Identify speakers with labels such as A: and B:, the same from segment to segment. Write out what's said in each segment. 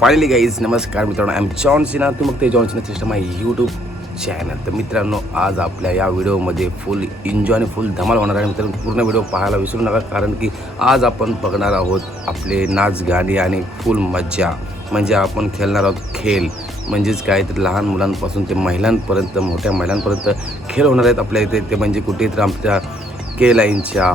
A: Finally guys नमस्कार मित्रांनो. I am John Sinha तू मग ते जॉन सिन्हा सिस्टम आहे यूट्यूब चॅनल तर मित्रांनो आज आपल्या या व्हिडिओमध्ये फुल एन्जॉय आणि फुल धमाल होणार आहे. मित्रांनो पूर्ण व्हिडिओ पाहायला विसरू नका कारण की आज आपण बघणार आहोत आपले नाच गाणी आणि फुल मज्जा. म्हणजे आपण खेळणार आहोत खेळ म्हणजेच काय तर लहान मुलांपासून ते महिलांपर्यंत मोठ्या महिलांपर्यंत खेळ होणार आहेत आपल्या इथे. ते म्हणजे कुठे तर आमच्या के लाईनच्या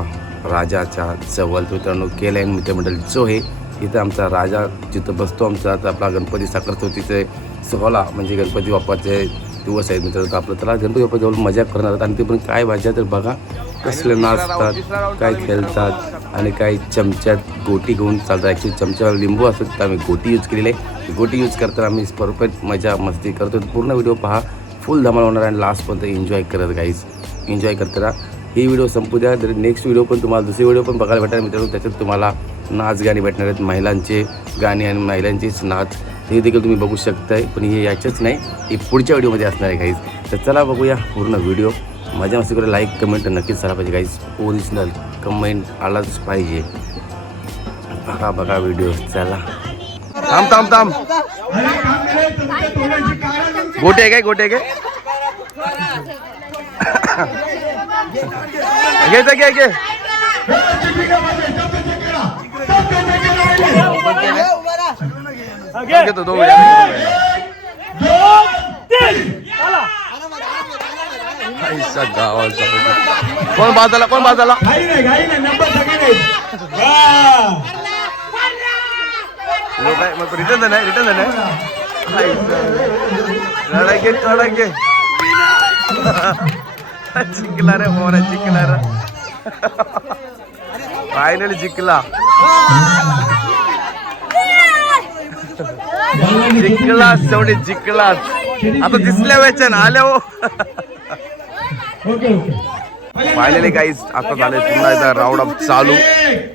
A: राजाच्या जवळ. मित्रांनो के लाईन मित्रमंडळ जो आहे इथं आमचा राजा जिथं बसतो आमचा आता आपला गणपती साखर चौथीचे सोहळा म्हणजे गणपती बाप्पाचे दिवस आहेत मित्रांनो तर आपलं त्याला गणपती बाप्पा जवळ मजा करणार आणि ते पण काय भाज्या तर बघा कसले नाचतात काय खेळतात आणि काय चमच्यात गोटी घेऊन चालतात. ॲक्च्युली चमच्यावर लिंबू असतात तर आम्ही गोटी यूज केलेली आहे. गोटी यूज करताना आम्ही परफेक्ट मजा मस्ती करतो पूर्ण व्हिडिओ पहा फुल धमाल होणार आणि लास्टपर्यंत एन्जॉय करत गाईज एन्जॉय करताना ही व्हिडिओ संपू द्या. तरी नेक्स्ट व्हिडिओ पण तुम्हाला दुसरी व्हिडिओ पण बघायला भेटणार मित्रांनो. त्याच्यात तुम्हाला नाच गाणी भेटणार आहेत. महिलांचे गाणी आणि महिलांचेच नाच. हे देखील तुम्ही बघू शकताय पण हे याच्याच नाही हे पुढच्या व्हिडिओमध्ये असणार आहे काहीच तर चला बघूया पूर्ण व्हिडिओ. माझ्या मस्तीकडे लाईक कमेंट नक्कीच झाला पाहिजे काहीच ओरिजिनल कमेंट आलाच पाहिजे. बघा बघा व्हिडिओ. चला. थांब थांब थांब. गोटे आहे काय गोटे आहे काय? घे घे घे. घेतो गावाचा कोण बाजाला कोण बाजाला?
B: घाई नाही घाई नाही नंबर सगळे नाही वा.
A: मग रिटर्न झालं रिटर्न झालं लढाई घे लढाई घे. जिंकला रे मोरा जिंकला रे. फायनली जिंकला. जिंकला शेवटी जिंकला. आता दिसल्या वेचन आल्या हो.
B: Okay okay.
A: फायनली काहीच आता झाले पुन्हा एकदा राऊंड अप चालू.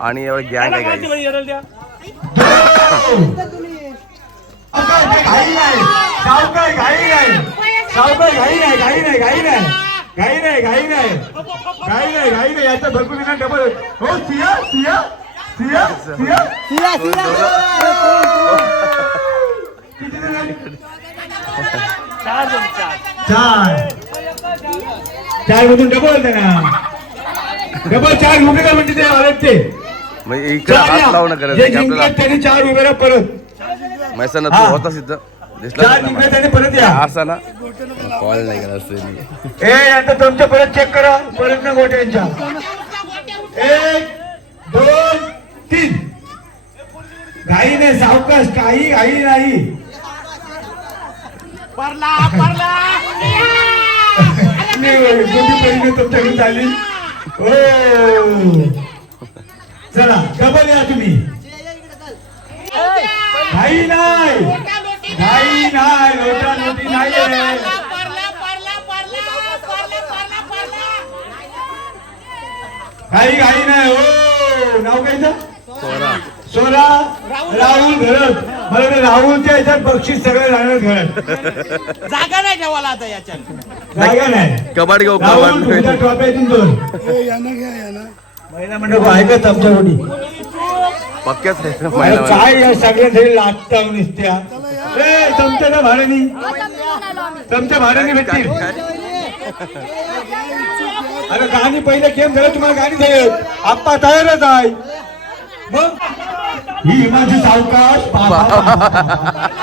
A: आणि एवढं गँग आहे काही
B: घाई नाही घाई नाही घाई नाही घाई नाही घाई नाही घाई नाही घाई नाही घाई नाही घाई नाही याच्या भरपूर डबल हो सिया सिया सिया सिया आहे? चार. चार मधून डबल त्यांना डबल चार उभे का म्हणते ते आलेत ते
A: म्हणजे इकडे हात
B: या.
A: लावणं
B: जे
A: करायचं
B: जिंकतात
A: आपल्याला
B: त्यांनी चार उभे राहा परत.
A: मैसाना
B: हा.
A: तू होतास इथं. दिसला
B: चार जिंकले त्यांनी परत या.
A: असा ना. कॉल नाही केला असेल.
B: ए आता तुमच्या परत चेक करा. परत ना गोट्यांच्या. एक दोन तीन. घाई नाही सावकाश काही घाई नाही. नाही, कोणती पहिली तुमच्याकडे झाली हो. चला डबल या तुम्ही. घाई नाही. घाई नाही लोटा लोटी नाही. घाई घाई नाही. हो. नाव काय? सोरा राहुल घरत मला राहुलच्या याच्यात बक्षीस सगळे राहणार घरात
C: जागा नाही ठेवायला आता याच्यात.
B: जागा नाही.
A: कबाड घेऊ
B: राहुल तुमच्या दोन महिला मंडळ ऐकत आमच्यासाठी
A: पक्क्याच आहे ना
B: अरे
A: महिला
B: काय या सगळ्यांसाठी लागता नुसत्या. ए चमच्या ना भाड्यानी चमच्या भाड्यानी. भेटतील अरे गाणी पहिले केम झालं तुम्हाला गाणी देत आप्पा तयारच आहे मग ही हिमाची सावकाश.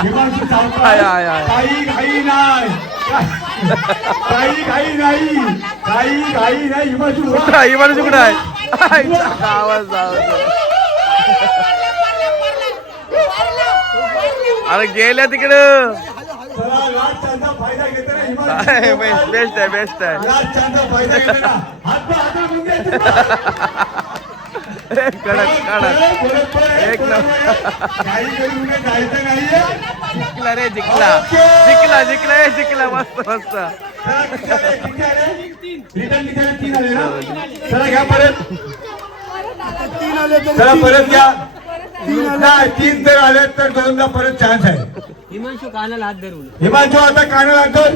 B: हिमाची
A: आय, आय.
B: सावकाश काही घाई नाही. काही घाई नाही. काही घाई नाही. हिमाची.
A: ही माणूस कुठं आहे? आईचा आवाज आवाज. अरे गेल्या तिकडं.
B: हिमाची
A: बेस्ट आहे बेस्ट आहे. कडक कडक. एक. जिंकला रे जिंकला. जिंकला जिंकला हे जिंकला. मस्त मस्त?
B: तीन आले परत घ्या. नाही तीन जर आले तर दोनदा परत चान्स आहे.
D: हिमांशू कानाला हात धरून.
B: हिमांशू आता कानाला दोन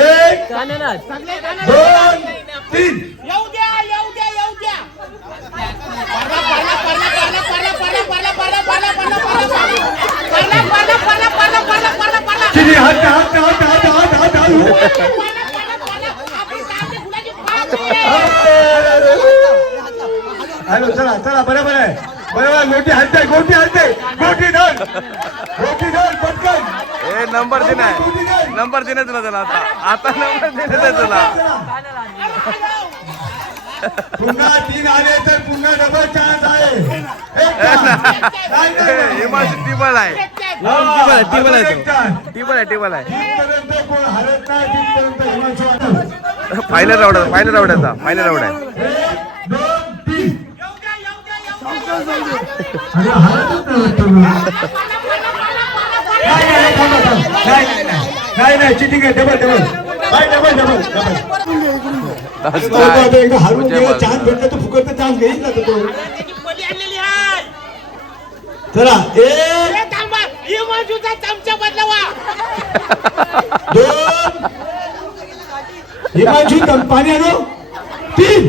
B: एक
D: कानाला हात.
B: दोन तीन.
C: येऊ द्या येऊ द्या येऊ द्या.
B: हॅलो चला चला बरोबर आहे. बरोबर मोठी हलते गोटी हलते गोटी धर गोटी धर पटकन.
A: ए नंबर दे नाही नंबर दे तुला त्याला आता. आता नंबर दे नाही तुला
B: पुन्हा तीन आले तर पुन्हा डबल चान्स आहे.
A: टिबल आहे. टिबल आहे टिबल आहे टिबल आहे फायनल राऊंड फायनल राऊंड आहे
C: फायनल
B: राऊंड आहे नाही नाही चिटिंग आहे. Double double double double double एकदा हरून गेला
A: बस.
B: चान्स भेटला तर फुकट चान्स घेईल ना तो. चला एक
C: चमचा बदलवा.
B: दोन हिमांशू पाणी आणू तीन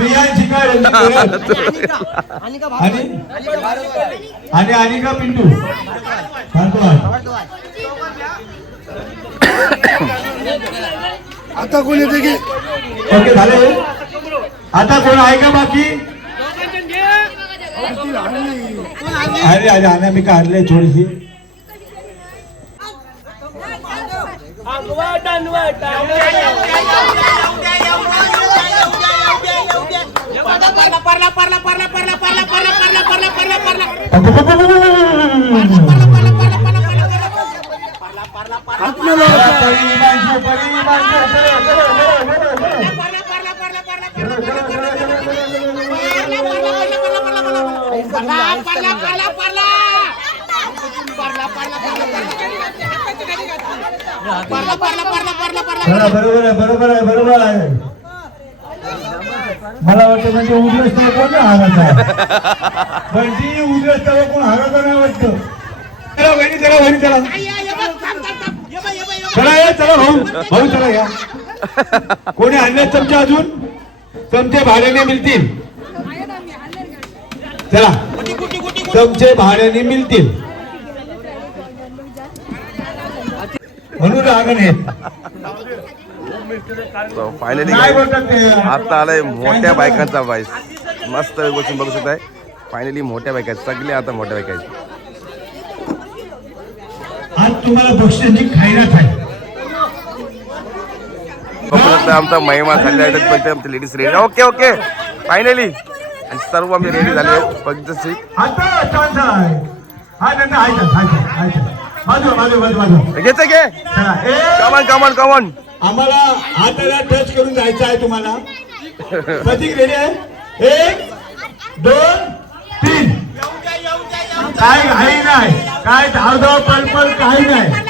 B: प्रियांशिका आणि? आणि अनिका पिंटू?
E: आता कोण येते की?
B: ओके झाले? आता कोण आहे का बाकी? अरे अरे आना मी काढले थोडीशी.
C: परला, परला, परला, परला, परला, परला, परला, परला, परला, परला, परला.
B: बरोबर आहे बरोबर आहे बरोबर आहे मला वाटतं म्हणजे उद्रेश कोण नाही हारायचा? आहे म्हणजे बंटी उद्रेश तव कोण हारायचा नाही वाटतं. चला बहिणी चला बहिणी चला. चला या चला भाऊ. भाऊ चला या. कोणी आणले चमचे अजून? चमचे भाड्याने मिळतील. चला. चमचे भाड्याने मिळतील. म्हणून रागण आहे
A: फायनली आता आलाय मोठ्या बायकांचा बाईस मस्त बसून बघू शकताय. फायनली मोठ्या बायका आहेत. सगळे आता मोठ्या बायका आहेत.
B: आज तुम्हाला
A: आमचा महिमा झाला ladies ready okay okay finally आणि सर्व आम्ही रेडी झाले
B: फक्त
A: सीट घे कमन कमन कमन
B: आम्हाला हाताला टच करून जायचं आहे तुम्हाला. प्रतीक रेडी आहे? एक दोन तीन. काय घाई नाही. काय धाव धाव पल पल काही नाही.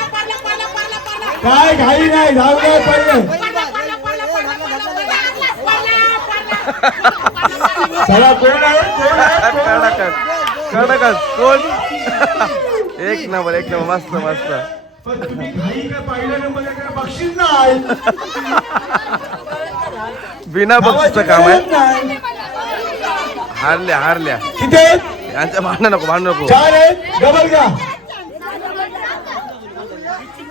B: काय घाई नाही. धाव धाव पल चला कोण आहे? कोण आहे? कोण
A: कोण? एक नंबर एक नंबर. मस्त मस्त.
B: पण तुम्ही घाई का पहिल्या नंबर बक्षीस नाही
A: बिना बक्षीसचं काम आहे
B: नाही.
A: हारल्या हारल्या
B: किती आहेत
A: यांचं भांडण नको भांडण नको
B: चार आहेत डबल का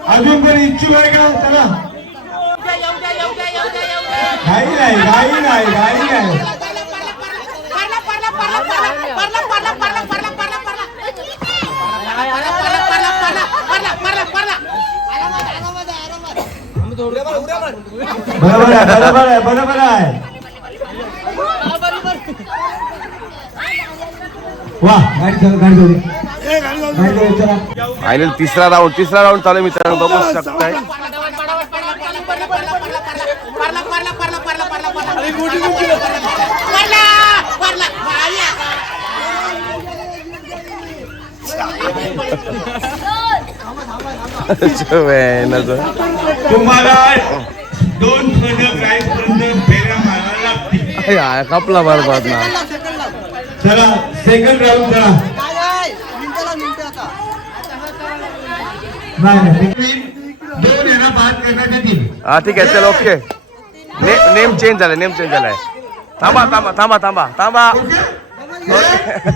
B: अजून कोणी इच्छुक आहे का चला घाई नाही घाई नाही घाई नाही बरोबर आहे बरोबर आहे बरोबर आहे वा गाडी चला गाडी जाऊ दे. गाडी जाऊ दे, चला
A: फायनल तिसरा राऊंड तिसरा राऊंड चालू आहे मित्रांनो बघू शकताय
B: तुम्हाला दोन
A: कपला बार बाद ना.
B: चला सेकंड राऊंड करा.
A: हा ठीक आहे चला ओके नेम चेंज झालाय नेम चेंज झालाय. थांबा थांबा थांबा थांबा थांबा.
B: ओके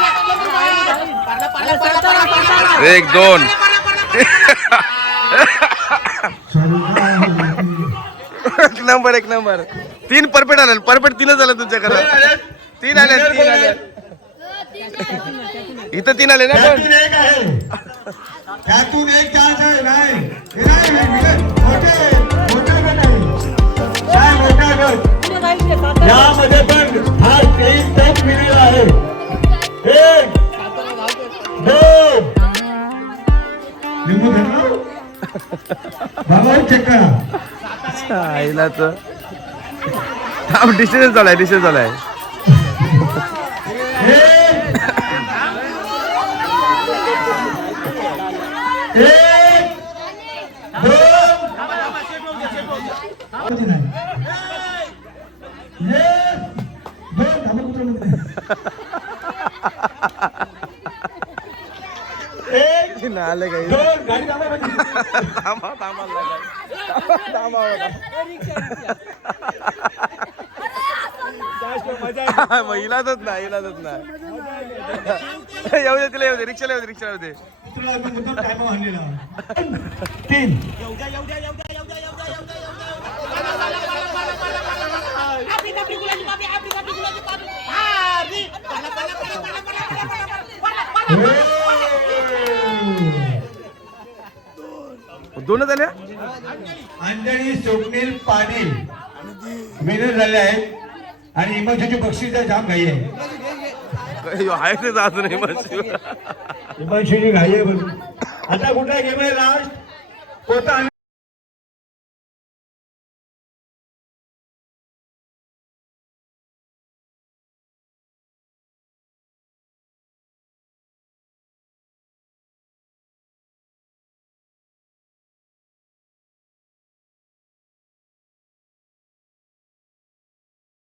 A: एक दोन. एक नंबर एक नंबर. तीन परफेक्ट आले परफेक्ट तीनच आले तुमच्याकडे तीन आले तीन आले इथं तीन आले ना
B: त्यातून एक आहे. चान्स नाही. यामध्ये पण हा टप मिळेल आहे. एक
A: आईला तर थांब
B: डिशेस झालाय डिशेस झालाय नाले ना
A: आलं काही
B: थांबा
A: थांबा थांबा ना येऊ दे तिला येऊ दे रिक्षाला येऊ दे रिक्षाला येऊ दे
C: Yeah.
A: दोनच आल्या
B: अंजनी स्वप्नील पाटील. विनर झाले आहेत आणि इमोशनची बक्षीस जाम घाई आहे.
A: आहे ते अजून नाही मग
B: इमोशनची घाई आहे बघ आता कुठला गेम आहे लास्ट कोणता?